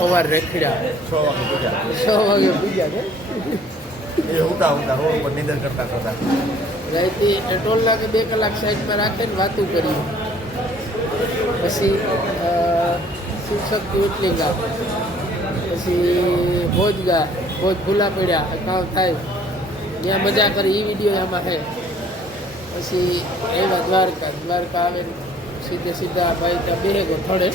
સવાર રેખડ્યા 6 વાગે પૂજા છે એ ઉતા રોડ પર નિંદર કરતા હતા. રાઈતી ટોલ લાગે 2 કલાક સાઈડમાં રાખીને વાતું કરી. પછી શિવશક્તિ ઉટલી ગા, પછી ભોજ ભૂલા પડ્યા કામ થાય ત્યાં મજા કરી. એ વિડીયો એમાં છે. પછી એવા દ્વારકા આવે સીધા ભાઈ ત્યાં બેહે ગયો થોડે.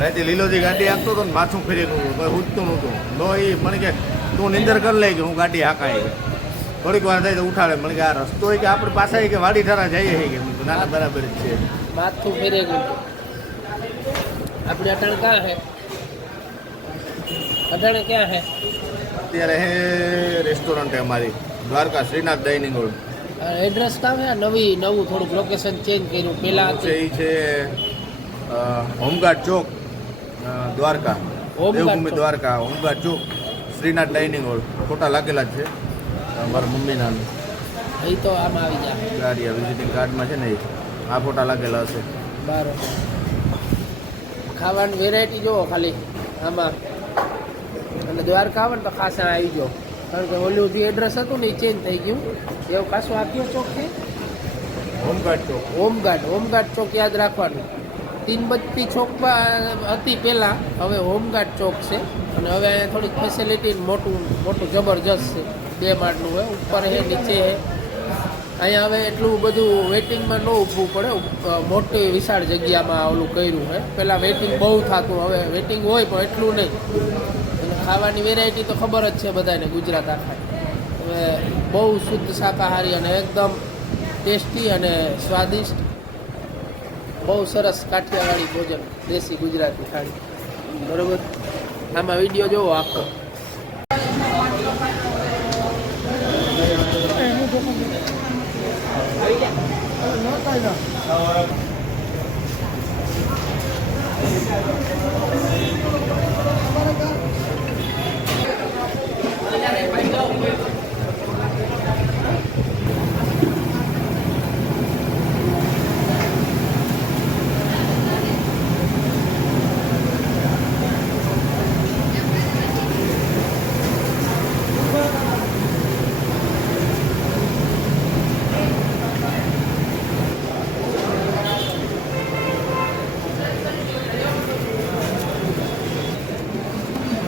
રાતે લીલોજી ગાડી આપતો હતો ને માથું ફેરી ગયું, ઉઠતું નહોતું. નો એ મને કે તું નિંદર કરી લે કે હું ગાડી હાકાય. થોડીક વાર થાય તો ઉઠાડે. મને કે આ રસ્તો હોય કે આપણે પાછા કે વાડી ઠારા જઈએ કે નાના બરાબર જ છે. માથું ફેરે ગયું. આપણે અટાણ ક્યાં હે? અટાણે ક્યાં હે? અત્યારે હે રેસ્ટોરન્ટ હે અમારી Dwarka Shrinath dining hall. Address કામ હે? નવું થોડુંક લોકેશન ચેન્જ કર્યું. પહેલાં એ છે હોમગાર્ડ ચોક દ્વારકા, દેવભૂમિ દ્વારકા, હોમગાર્ડ ચોક શ્રીનાથ ડાઇનિંગ હોલ. ફોટા લાગેલા જ છે મારા મમ્મીના. એ તો આમાં આવી જાય ગાડી વિઝિટિંગ કાર્ડમાં છે ને એ આ ફોટા લાગેલા હશે. બરાબર. ખાવાની વેરાયટી જુઓ ખાલી આમાં. અને દ્વારકા આવે ને તો ખાસ આવી જાઓ, કારણ કે ઓલું જે એડ્રેસ હતું ને એ ચેન્જ થઈ ગયું. એવું ખાસું આ કયો ચોક છે? હોમગાર્ડ ચોક. હોમગાર્ડ ચોક યાદ રાખવાનું. તીનબત્તી ચોકમાં હતી પહેલાં, હવે હોમગાર્ડ ચોક છે. અને હવે અહીંયા થોડીક ફેસિલિટી મોટું જબરજસ્ત છે. 2 માળનું હોય, ઉપર છે નીચે છે. અહીંયા હવે એટલું બધું વેઇટિંગમાં ન ઊભવું પડે. મોટી વિશાળ જગ્યામાં ઓલું કર્યું છે. પહેલાં વેઇટિંગ બહુ થતું, હવે વેઇટિંગ હોય પણ એટલું નહીં. અને ખાવાની વેરાયટી તો ખબર જ છે બધાને ગુજરાત આખા. હવે બહુ શુદ્ધ શાકાહારી અને એકદમ ટેસ્ટી અને સ્વાદિષ્ટ, બહુ સરસ કાઠિયાવાડી ભોજન, દેશી ગુજરાતી થાળી. બરાબર. આમાં વિડીયો જોવો આખો.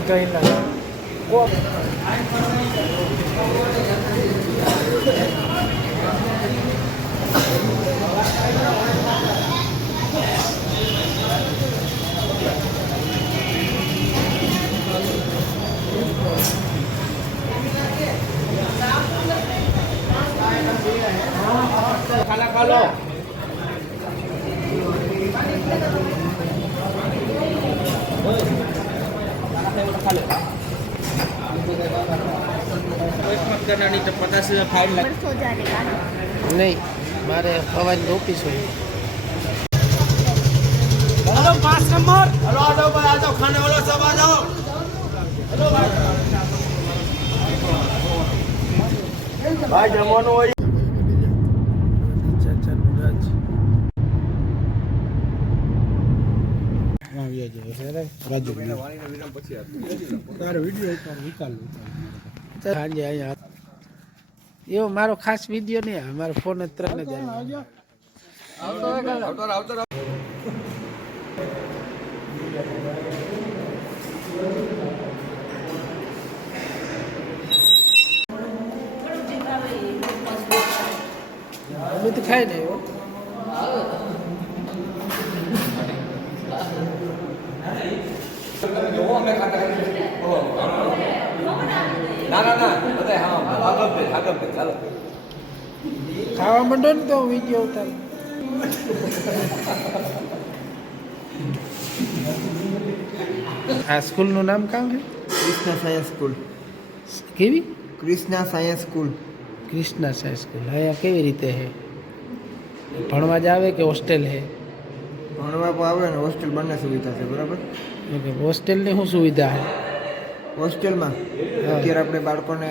કઈ ના ખાલા ખાલો. નહીં, મારે હવાની ઓફિસ હોય. Hello 5 number. हेलो आ जाओ भाई, आ जाओ खाने वाला सब आ जाओ. हेलो भाई जमવાનું હોય. સાંજે અહીંયા એવો મારો ખાસ વિડીયો નહીં, મારો ફોન જ 3000 અમે તો ખાઈ નહીં. ખાવા માંડો ને તો વિડીયો ઉતાર. આ સ્કૂલનું નામ કામ છે? Krishna science school. કેવી? Krishna science school. Krishna science school. અહીંયા કેવી રીતે છે? ભણવા જ આવે કે હોસ્ટેલ છે? ભણવા પણ આવે ને હોસ્ટેલ બંને સુવિધા છે. બરાબર. ઓકે. હોસ્ટેલની શું સુવિધા છે? હોસ્ટેલમાં અત્યારે આપણે બાળકોને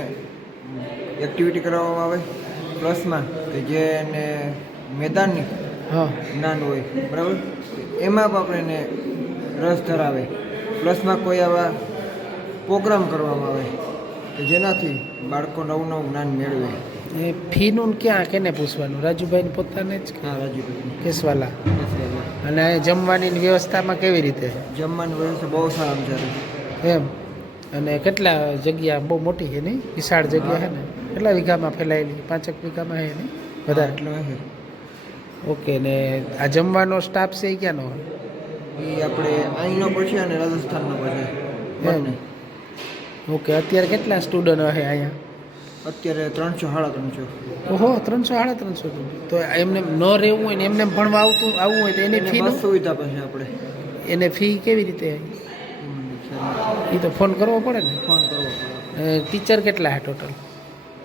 એક્ટિવિટી કરાવવામાં આવે પ્લસમાં કે જે એને મેદાનની હા જ્ઞાન હોય. બરાબર. એમાં પણ આપણને રસ ધરાવે. પ્લસમાં કોઈ આવા પ્રોગ્રામ કરવામાં આવે કે જેનાથી બાળકો નવું નવું જ્ઞાન મેળવે. એ ફીનું ક્યાં કેને પૂછવાનું? રાજુભાઈને પોતાને જ હા, રાજુભાઈ કેસવાલા. અને આ જમવાની વ્યવસ્થામાં કેવી રીતે? જમવાની વ્યવસ્થા બહુ સારામાં સારી. એમ. અને કેટલા જગ્યા બહુ મોટી છે નહીં? વિશાળ જગ્યા છે ને? કેટલા વીઘામાં ફેલાયેલી? 5 વીઘામાં છે નહીં? વધારે એટલે છે ઓકે. ને આ જમવાનો સ્ટાફ છે એ ક્યાંનો? એ આપણે અહીંનો પણ છે અને રાજસ્થાનનો પણ છે બંને. ઓકે. અત્યારે કેટલા સ્ટુડન્ટ હશે અહીંયા? અત્યારે 300 350. ઓહો, 300 350. તો એમને ન રહેવું હોય ને એમને ભણવા આવવું હોય તો એની એને ફી બસ સુવિધા પણ છે આપણે. એને ફી કેવી રીતે? એ તો ફોન કરવો પડે ને. ફોન કરવો પડે. ટીચર કેટલા છે ટોટલ?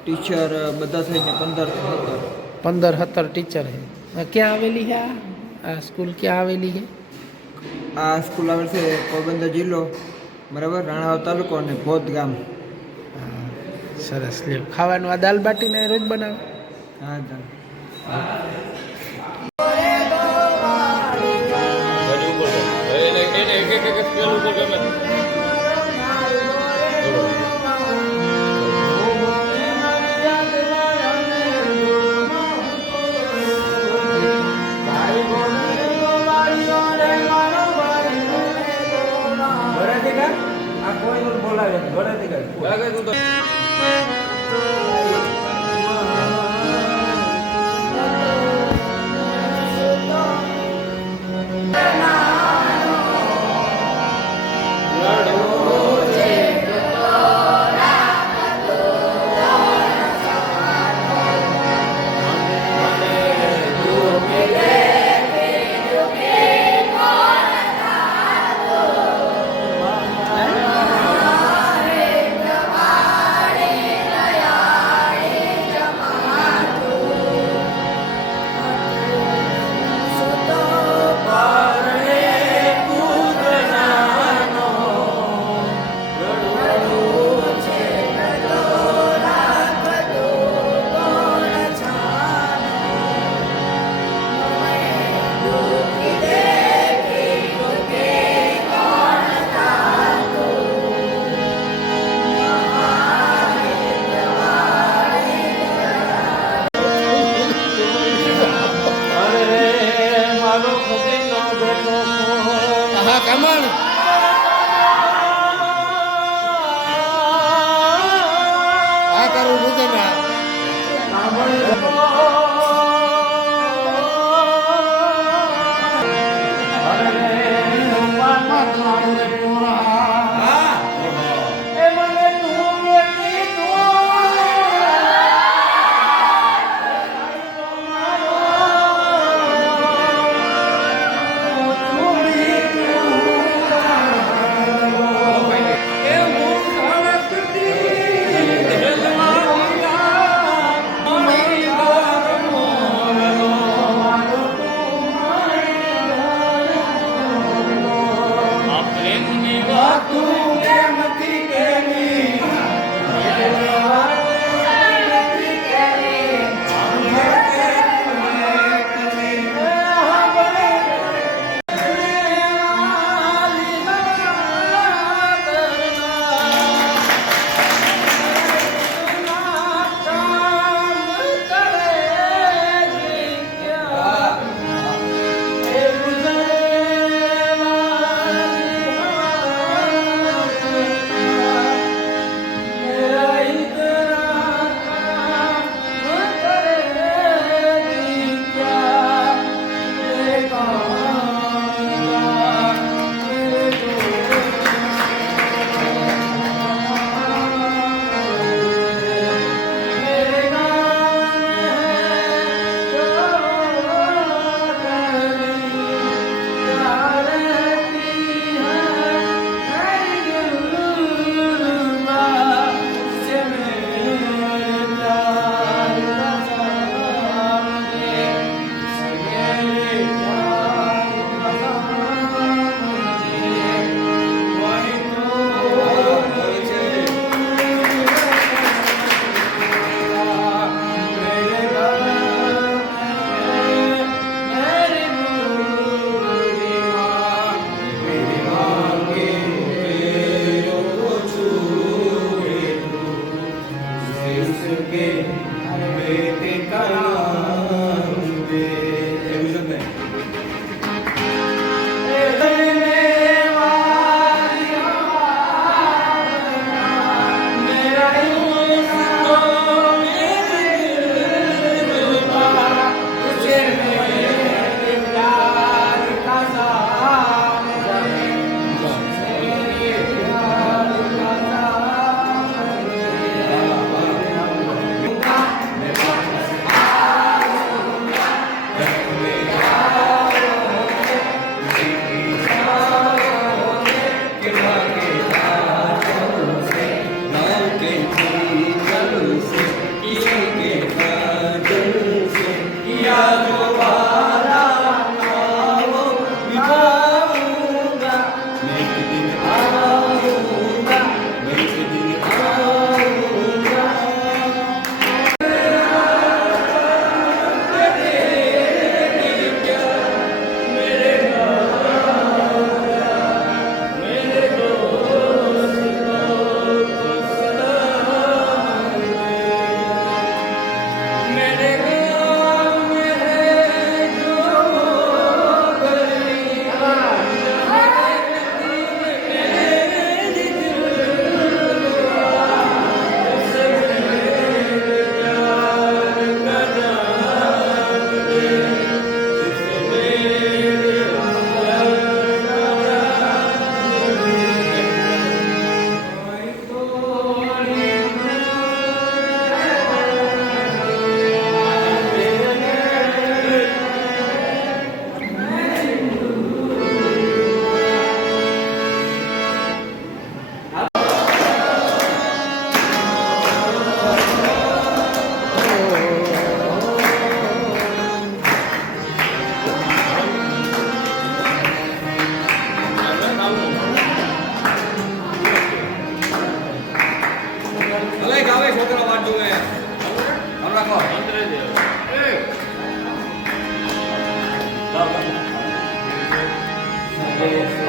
ટીચર બધા થઈને 15 થી 17. 15 17 ટીચર છે. ક્યાં આવેલી છે આ સ્કૂલ? ક્યાં આવેલી છે? આ સ્કૂલ આવેલ છે પોરબંદર જિલ્લો, બરાબર, રાણાવાવ તાલુકો અને ભોદ ગામ. સરસ. લ્યો, ખાવાનું આ દાલ બાટીને રોજ બનાવે? હા જા. હા, કમણ. આ કરું હું તમે કે